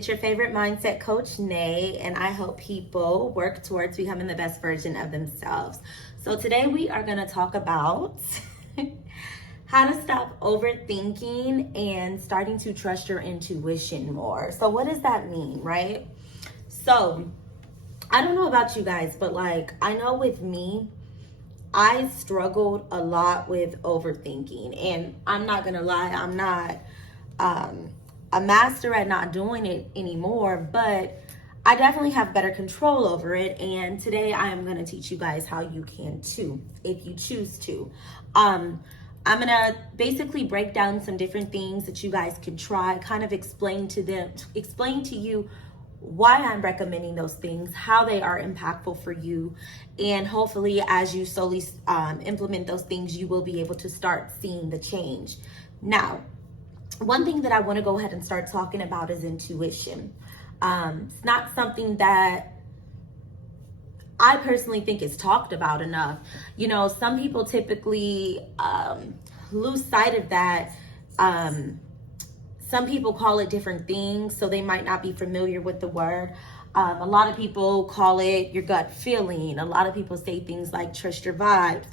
It's your favorite mindset coach, Nay, and I help people work towards becoming the best version of themselves. So today we are going to talk about how to stop overthinking and starting to trust your intuition more. So what does that mean, right? So I don't know about you guys, but I know with me, I struggled a lot with overthinking, and I'm not going to lie, I'm not a master at not doing it anymore, but I definitely have better control over it. And today I am going to teach you guys how you can too, if you choose to. I'm going to basically break down some different things that you guys can try, kind of explain to you why I'm recommending those things, how they are impactful for you, and hopefully as you slowly implement those things, you will be able to start seeing the change. Now, one thing that I want to go ahead and start talking about is intuition. It's not something that I personally think is talked about enough. You know, some people typically lose sight of that. Some people call it different things, so they might not be familiar with the word. A lot of people call it your gut feeling. A lot of people say things like trust your vibes.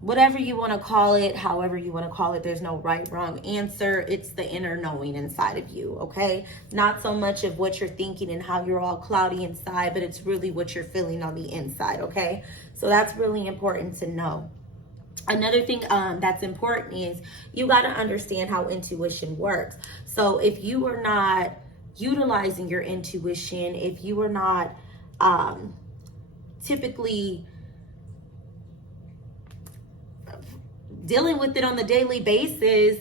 Whatever you want to call it, however you want to call it, there's no right, wrong answer. It's the inner knowing inside of you, okay? Not so much of what you're thinking and how you're all cloudy inside, but it's really what you're feeling on the inside, okay? So that's really important to know. Another thing that's important is you got to understand how intuition works. So if you are not utilizing your intuition, if you are not typically dealing with it on the daily basis,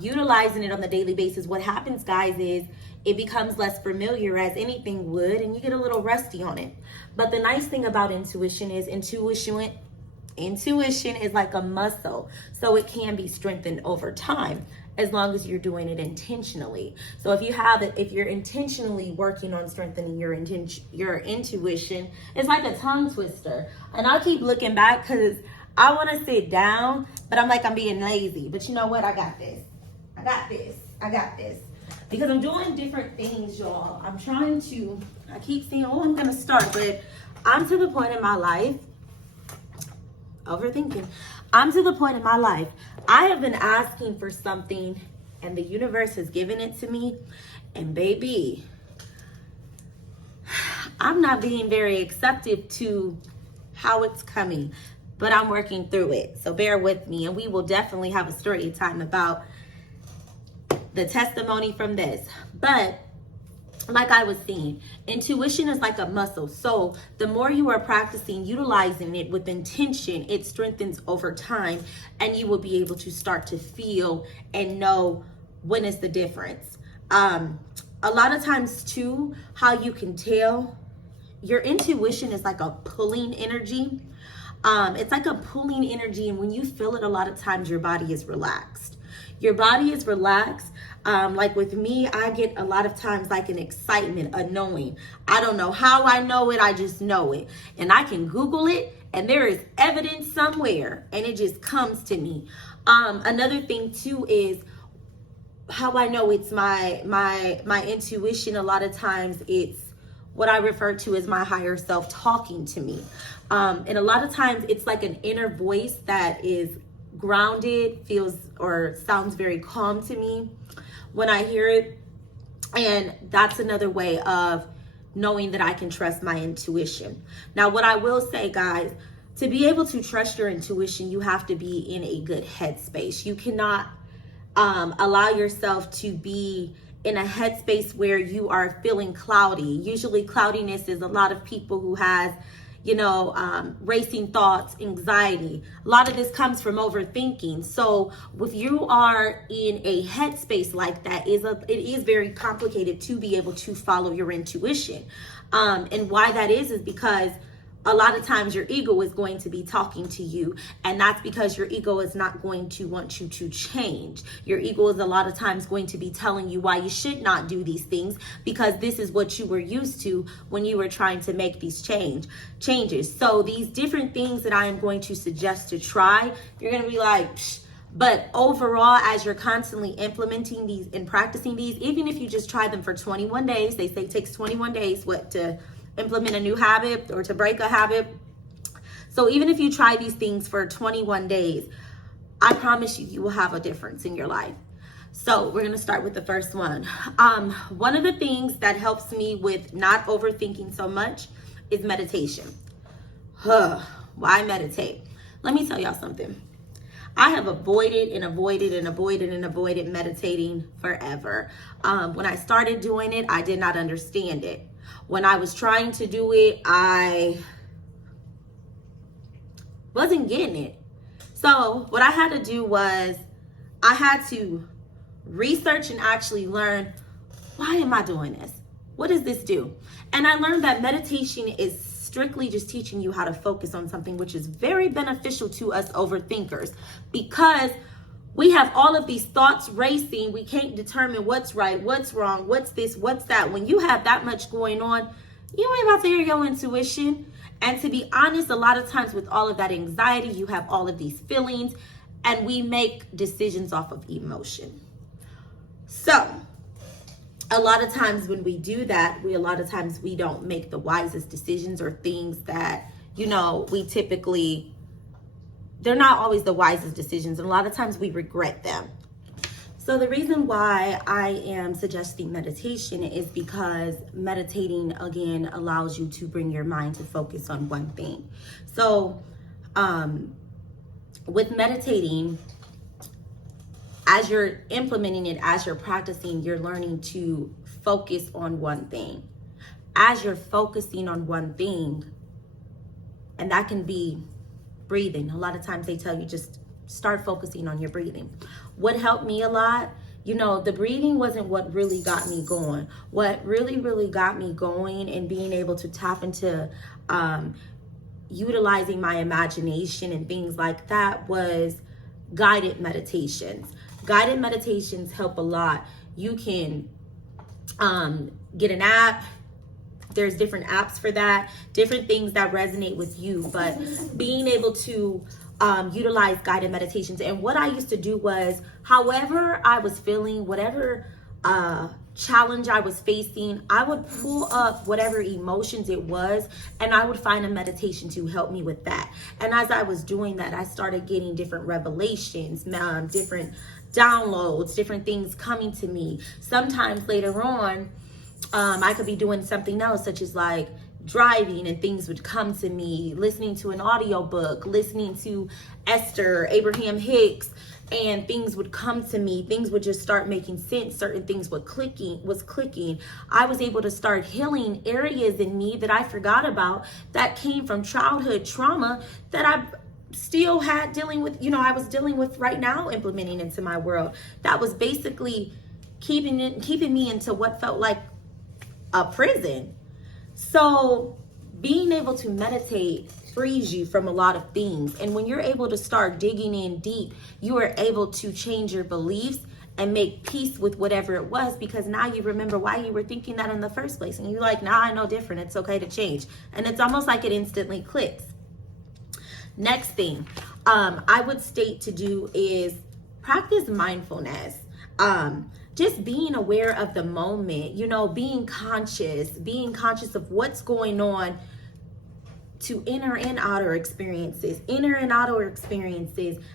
utilizing it on the daily basis, what happens, guys, is it becomes less familiar as anything would, and you get a little rusty on it. But the nice thing about intuition is intuition is like a muscle, so it can be strengthened over time as long as you're doing it intentionally. So if you're intentionally working on strengthening your intuition, it's like a tongue twister. And I keep looking back because I want to sit down, but I'm being lazy. But you know what? I got this. Because I'm doing different things, y'all. I keep saying, I'm going to start, but I'm to the point in my life, overthinking. I'm to the point in my life, I have been asking for something and the universe has given it to me. And baby, I'm not being very acceptive to how it's coming, but I'm working through it. So bear with me, and we will definitely have a story time about the testimony from this. But like I was saying, intuition is like a muscle. So the more you are practicing utilizing it with intention, it strengthens over time, and you will be able to start to feel and know when is the difference. A lot of times too, how you can tell, your intuition is like a pulling energy. It's like a pulling energy, and when you feel it, a lot of times your body is relaxed. Your body is relaxed. Like with me, I get a lot of times like an excitement, a knowing. I don't know how I know it, I just know it. And I can Google it, and there is evidence somewhere, and it just comes to me. Another thing too is how I know it's my intuition. A lot of times it's what I refer to as my higher self talking to me. And a lot of times it's like an inner voice that is grounded, feels or sounds very calm to me when I hear it. And that's another way of knowing that I can trust my intuition. Now, what I will say, guys, to be able to trust your intuition, you have to be in a good headspace. You cannot allow yourself to be in a headspace where you are feeling cloudy. Usually cloudiness is a lot of people who has, racing thoughts, anxiety. A lot of this comes from overthinking. So if you are in a headspace like that, it is very complicated to be able to follow your intuition. And why that is because a lot of times your ego is going to be talking to you, and that's because your ego is not going to want you to change. Your ego is a lot of times going to be telling you why you should not do these things, because this is what you were used to when you were trying to make these changes. So these different things that I am going to suggest to try, you're going to be like, But overall, as you're constantly implementing these and practicing these, even if you just try them for 21 days, they say it takes 21 days to implement a new habit or to break a habit. So even if you try these things for 21 days, I promise you, you will have a difference in your life. So we're going to start with the first one. One of the things that helps me with not overthinking so much is meditation. Why meditate? Let me tell y'all something. I have avoided meditating forever. When I started doing it, I did not understand it. When I was trying to do it, I wasn't getting it. So what I had to do was I had to research and actually learn, why am I doing this? What does this do? And I learned that meditation is strictly just teaching you how to focus on something, which is very beneficial to us overthinkers, because we have all of these thoughts racing. We can't determine what's right, what's wrong, what's this, what's that. When you have that much going on, you ain't about to hear your intuition. And to be honest, a lot of times with all of that anxiety, you have all of these feelings, and we make decisions off of emotion. So a lot of times when we do that, we don't make the wisest decisions, or things that, we typically, they're not always the wisest decisions. And a lot of times we regret them. So the reason why I am suggesting meditation is because meditating, again, allows you to bring your mind to focus on one thing. So with meditating, as you're implementing it, as you're practicing, you're learning to focus on one thing. As you're focusing on one thing, and that can be breathing. A lot of times they tell you just start focusing on your breathing. What helped me a lot, the breathing wasn't what really got me going. What really got me going and being able to tap into utilizing my imagination and things like that was guided meditations. Guided meditations help a lot. You can get an app. There's different apps for that, different things that resonate with you, but being able to utilize guided meditations. And what I used to do was, however I was feeling, whatever challenge I was facing, I would pull up whatever emotions it was, and I would find a meditation to help me with that. And as I was doing that, I started getting different revelations, different downloads, different things coming to me. Sometimes later on, I could be doing something else, such as like driving, and things would come to me, listening to an audiobook, listening to Esther Abraham Hicks, and things would come to me. Things would just start making sense. Certain things was clicking. I was able to start healing areas in me that I forgot about, that came from childhood trauma that I still had dealing with, I was dealing with right now, implementing into my world. That was basically keeping me into what felt like a prison. So being able to meditate frees you from a lot of things. And when you're able to start digging in deep, you are able to change your beliefs and make peace with whatever it was, because now you remember why you were thinking that in the first place. And you're like, nah, I know different. It's okay to change. And it's almost like it instantly clicks. Next thing I would state to do is practice mindfulness. Just being aware of the moment, being conscious of what's going on, to inner and outer experiences.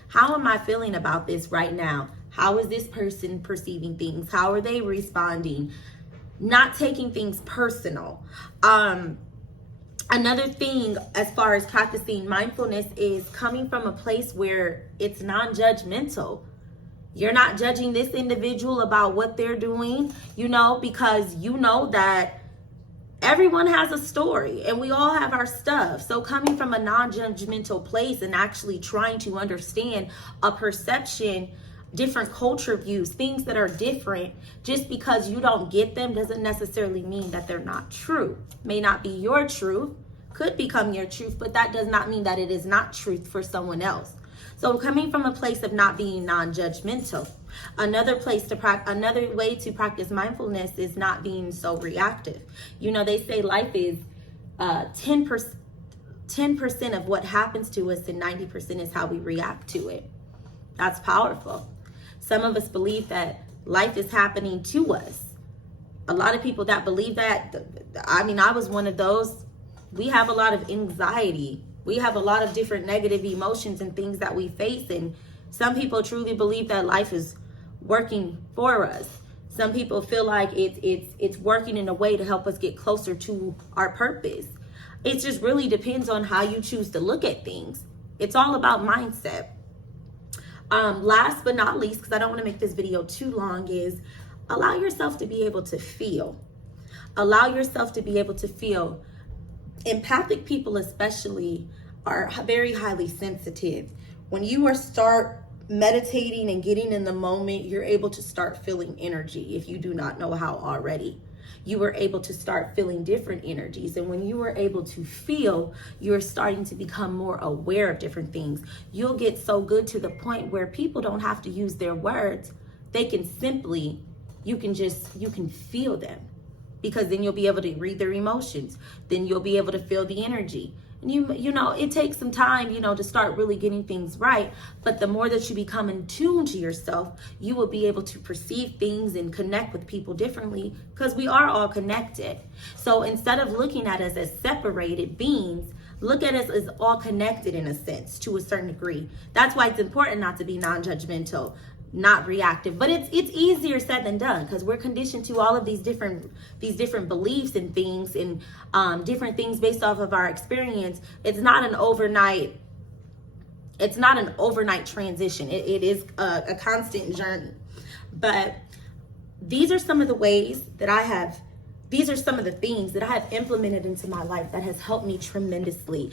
How am I feeling about this right now? How is this person perceiving things? How are they responding? Not taking things personal. Another thing as far as practicing mindfulness is coming from a place where it's non-judgmental. You're not judging this individual about what they're doing, because that everyone has a story and we all have our stuff. So coming from a non-judgmental place and actually trying to understand a perception, different culture views, things that are different, just because you don't get them doesn't necessarily mean that they're not true. May not be your truth, could become your truth, but that does not mean that it is not truth for someone else. So coming from a place of not being non-judgmental. Another way to practice mindfulness is not being so reactive. They say life is 10% of what happens to us, and 90% is how we react to it. That's powerful. Some of us believe that life is happening to us. A lot of people that believe that, I mean, I was one of those. We have a lot of anxiety. We have a lot of different negative emotions and things that we face. And some people truly believe that life is working for us. Some people feel like it's working in a way to help us get closer to our purpose. It just really depends on how you choose to look at things. It's all about mindset. Last but not least, because I don't want to make this video too long, is allow yourself to be able to feel. Allow yourself to be able to feel. Empathic people especially are very highly sensitive. When you start meditating and getting in the moment, you're able to start feeling energy. If you do not know how already, you were able to start feeling different energies. And when you were able to feel, you're starting to become more aware of different things. You'll get so good to the point where people don't have to use their words. They can simply, you can feel them, because then you'll be able to read their emotions. Then you'll be able to feel the energy. And you know, it takes some time, you know, to start really getting things right. But the more that you become in tune to yourself, you will be able to perceive things and connect with people differently, because we are all connected. So instead of looking at us as separated beings, look at us as all connected in a sense, to a certain degree. That's why it's important not to be non-judgmental, not reactive. But it's easier said than done, because we're conditioned to all of these different beliefs and things, and different things based off of our experience. It's not an overnight transition. It is a constant journey. But these are some of the ways that these are some of the things that I have implemented into my life that has helped me tremendously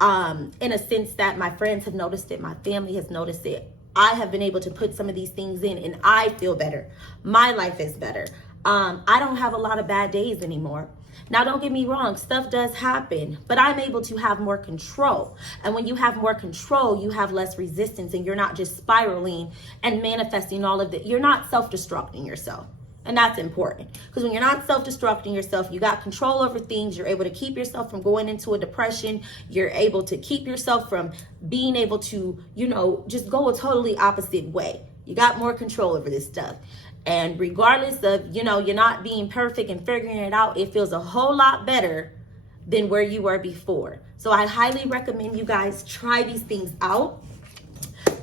in a sense that my friends have noticed it, my family has noticed it. I have been able to put some of these things in, and I feel better. My life is better. I don't have a lot of bad days anymore. Now, don't get me wrong, stuff does happen, but I'm able to have more control. And when you have more control, you have less resistance, and you're not just spiraling and manifesting all of that. You're not self-destructing yourself. And that's important, because when you're not self-destructing yourself, you got control over things. You're able to keep yourself from going into a depression. You're able to keep yourself from being able to, you know, just go a totally opposite way. You got more control over this stuff. And regardless of, you know, you're not being perfect and figuring it out, it feels a whole lot better than where you were before. So I highly recommend you guys try these things out.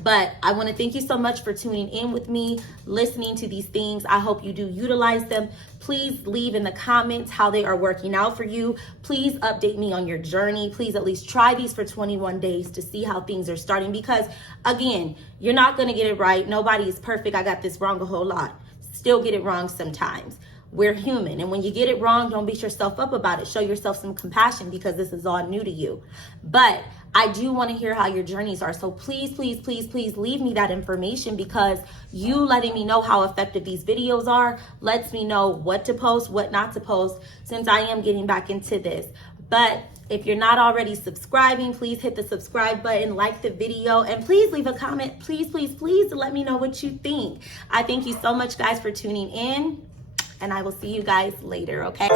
But I want to thank you so much for tuning in with me, listening to these things. I hope you do utilize them. Please leave in the comments how they are working out for you. Please update me on your journey. Please at least try these for 21 days to see how things are starting. Because again, you're not going to get it right. Nobody is perfect. I got this wrong a whole lot. Still get it wrong sometimes. We're human. And when you get it wrong, don't beat yourself up about it. Show yourself some compassion, because this is all new to you. But I do want to hear how your journeys are. So please, please, please, please leave me that information, because you letting me know how effective these videos are lets me know what to post, what not to post, since I am getting back into this. But if you're not already subscribing, please hit the subscribe button, like the video, and please leave a comment. Please, please, please let me know what you think. I thank you so much, guys, for tuning in, and I will see you guys later, okay?